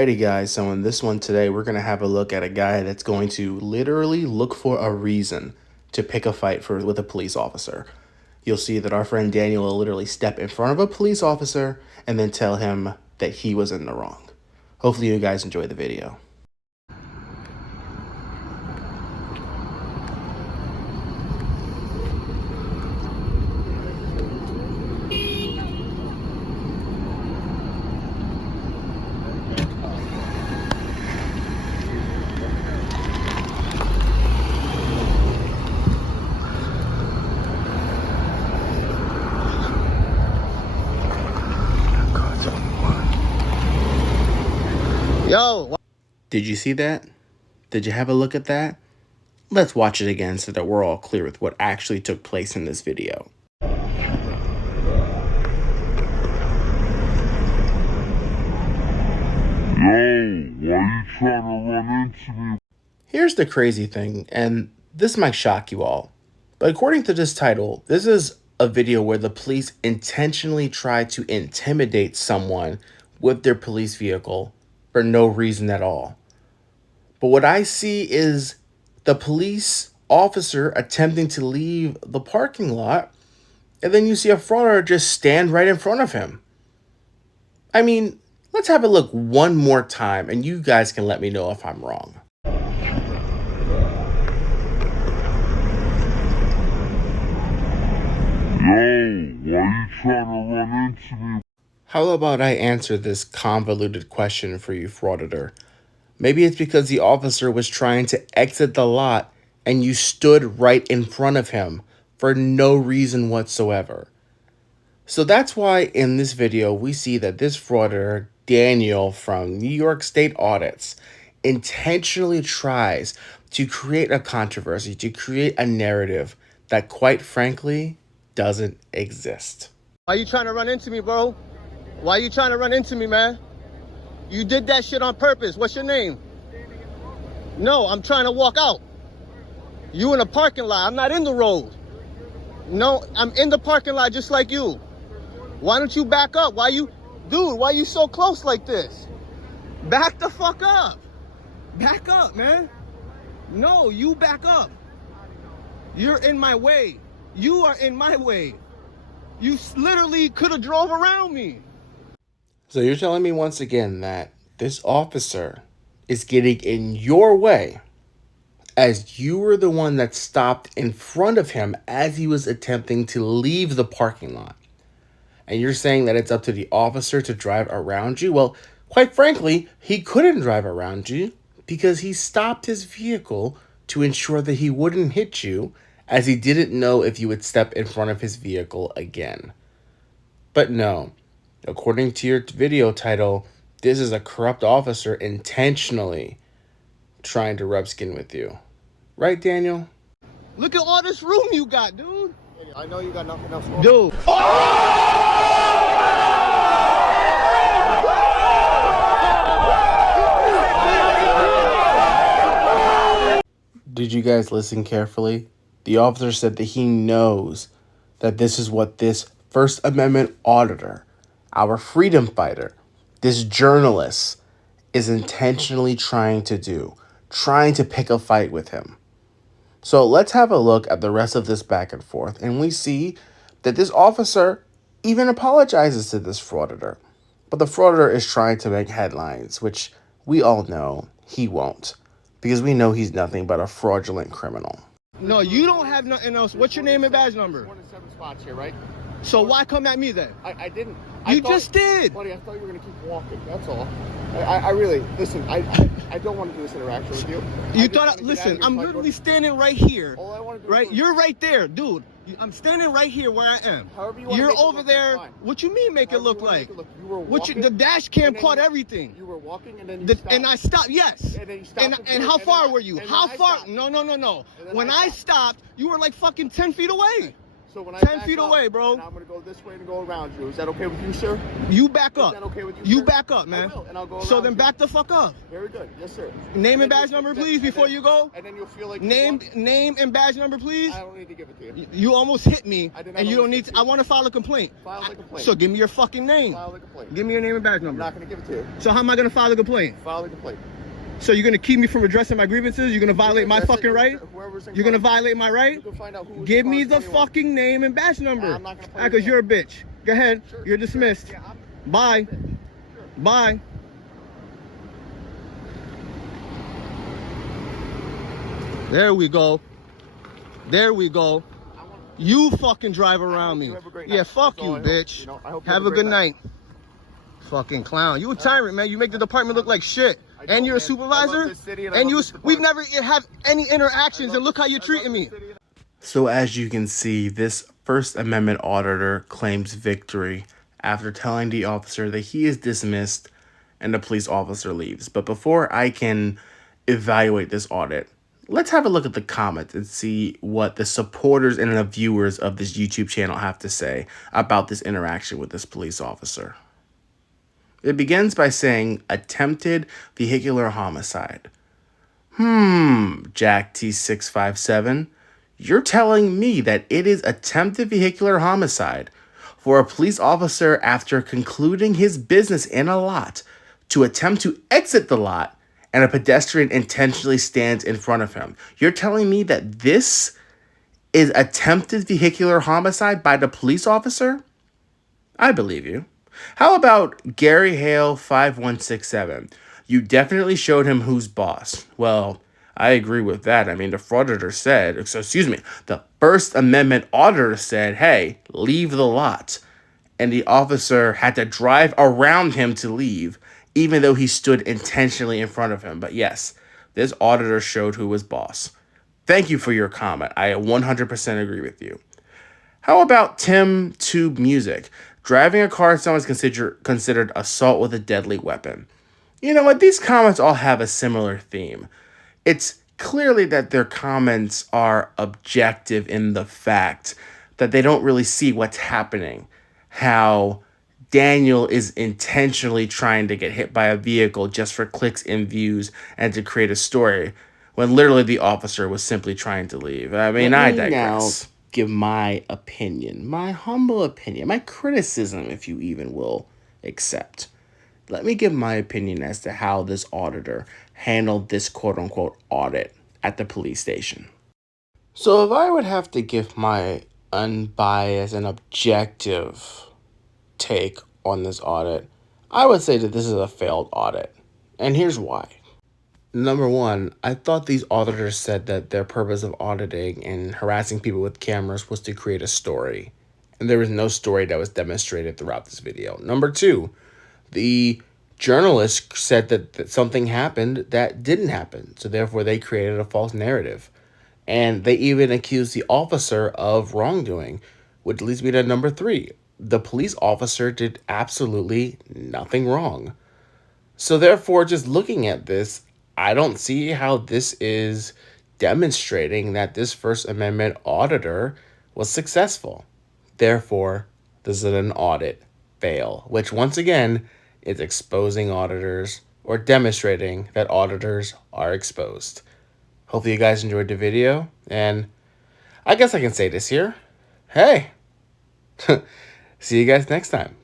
Alrighty guys, so in this one today we're going to have a look at a guy that's going to literally look for a reason to pick a fight with a police officer. You'll see that our friend Daniel will literally step in front of a police officer and then tell him that he was in the wrong. Hopefully you guys enjoy the video. Yo. Did you see that? Did you have a look at that? Let's watch it again so that we're all clear with what actually took place in this video. Yo, why you trying to run into me? Here's the crazy thing, and this might shock you all, but according to this title, this is a video where the police intentionally try to intimidate someone with their police vehicle for no reason at all. But what I see is the police officer attempting to leave the parking lot, and then you see a frauditor just stand right in front of him. I mean, let's have a look one more time, and you guys can let me know if I'm wrong. Yo, why you trying to run into me? How about I answer this convoluted question for you, Frauditor? Maybe it's because the officer was trying to exit the lot and you stood right in front of him for no reason whatsoever. So that's why in this video, we see that this frauditor, Daniel from New York State Audits, intentionally tries to create a controversy, to create a narrative that quite frankly doesn't exist. Why you trying to run into me, bro? Why you trying to run into me, man? You did that shit on purpose. What's your name? No, I'm trying to walk out. You in the parking lot. I'm not in the road. No, I'm in the parking lot just like you. Why don't you back up? Why you so close like this? Back the fuck up. Back up, man. No, you back up. You're in my way. You are in my way. You literally could have drove around me. So you're telling me once again that this officer is getting in your way as you were the one that stopped in front of him as he was attempting to leave the parking lot. And you're saying that it's up to the officer to drive around you? Well, quite frankly, he couldn't drive around you because he stopped his vehicle to ensure that he wouldn't hit you, as he didn't know if you would step in front of his vehicle again. But no, according to your video title, this is a corrupt officer intentionally trying to rub skin with you. Right, Daniel? Look at all this room you got, dude. I know you got nothing else. Dude. Did you guys listen carefully? The officer said that he knows that this is what this First Amendment auditor, our freedom fighter, this journalist is intentionally trying to do, trying to pick a fight with him. So let's have a look at the rest of this back and forth, and we see that this officer even apologizes to this frauditor. But the frauditor is trying to make headlines, which we all know he won't, because we know he's nothing but a fraudulent criminal. No, you don't have nothing else. What's your name and badge number? 1 in 7 spots here, right? So why come at me then? I didn't. You just did. Buddy, I thought you were going to keep walking. That's all. I really, listen, I don't want to do this interaction with you. Listen, I'm literally standing right here. All I want to do right? You're right there, dude. I'm standing right here where I am. However you want to You're make it over look, there. that's fine. What you mean make it However look you wanna like? make it look. You were walking, The dash cam and then caught everything. You were walking and then you stopped. And I stopped, yes. And then you stopped. And how far were you? and How then I far? stopped. No. And then When I stopped, you were like fucking 10 feet away. So when I 10 back feet up, away, bro. and I'm gonna go this way and go around you. Is that okay with you, sir? You back up. Is that okay with you, You sir? back up, man. I will, and I'll go So around then you. back the fuck up. Very good. Yes, sir. Name and then badge you'll- number, then- please, and before then- you go. And then you'll feel like Name and badge number, please. I don't need to give it to you. You almost hit me, I did not and you don't almost need hit to. you. I want to file a complaint. File the complaint. So give me your fucking name. File the complaint. Give me your name and badge I'm number. not gonna give it to you. So how am I gonna file a complaint? File the complaint. So you're gonna keep me from addressing my grievances? You're gonna violate my That's it. fucking right? Whoever's in You're gonna car- violate my right? You can find out who was Give in me car the 21. fucking name and badge number. I'm not gonna play Because your you're a bitch. Go ahead. Sure. You're dismissed. Yeah, Bye. Sure. Bye. There we go. There we go. You fucking drive around me. you have a great Yeah, night. fuck That's you, all I hope. bitch. I hope you Have a good night. Fucking clown. You a tyrant, man. You make the department look like shit. I don't, And you're a man. I supervisor. love this city and I And love you, this we've department. never have any interactions, and look how you're treating me. So as you can see, this First Amendment auditor claims victory after telling the officer that he is dismissed and the police officer leaves. But before I can evaluate this audit, let's have a look at the comments and see what the supporters and the viewers of this YouTube channel have to say about this interaction with this police officer. It begins by saying attempted vehicular homicide. Jack T657, you're telling me that it is attempted vehicular homicide for a police officer after concluding his business in a lot to attempt to exit the lot and a pedestrian intentionally stands in front of him. You're telling me that this is attempted vehicular homicide by the police officer? I believe you. How about Gary Hale 5167? You definitely showed him who's boss. Well, I agree with that. I mean, the Frauditor said, the First Amendment auditor said, hey, leave the lot. And the officer had to drive around him to leave, even though he stood intentionally in front of him. But yes, this auditor showed who was boss. Thank you for your comment. I 100% agree with you. How about Tim Tube Music? Driving a car is sometimes considered assault with a deadly weapon. You know what? These comments all have a similar theme. It's clearly that their comments are objective in the fact that they don't really see what's happening. How Daniel is intentionally trying to get hit by a vehicle just for clicks and views and to create a story, when literally the officer was simply trying to leave. I mean, I digress. Now give my opinion, my humble opinion, my criticism, if you even will accept. Let me give my opinion as to how this auditor handled this quote-unquote audit at the police station. So if I would have to give my unbiased and objective take on this audit, I would say that this is a failed audit. And here's why. Number one, I thought these auditors said that their purpose of auditing and harassing people with cameras was to create a story. And there was no story that was demonstrated throughout this video. Number two, the journalist said that something happened that didn't happen. So therefore, they created a false narrative. And they even accused the officer of wrongdoing, which leads me to number three. The police officer did absolutely nothing wrong. So therefore, just looking at this, I don't see how this is demonstrating that this First Amendment auditor was successful. Therefore, this is an audit fail, which once again is exposing auditors or demonstrating that auditors are exposed. Hopefully you guys enjoyed the video, and I guess I can say this here. Hey, see you guys next time.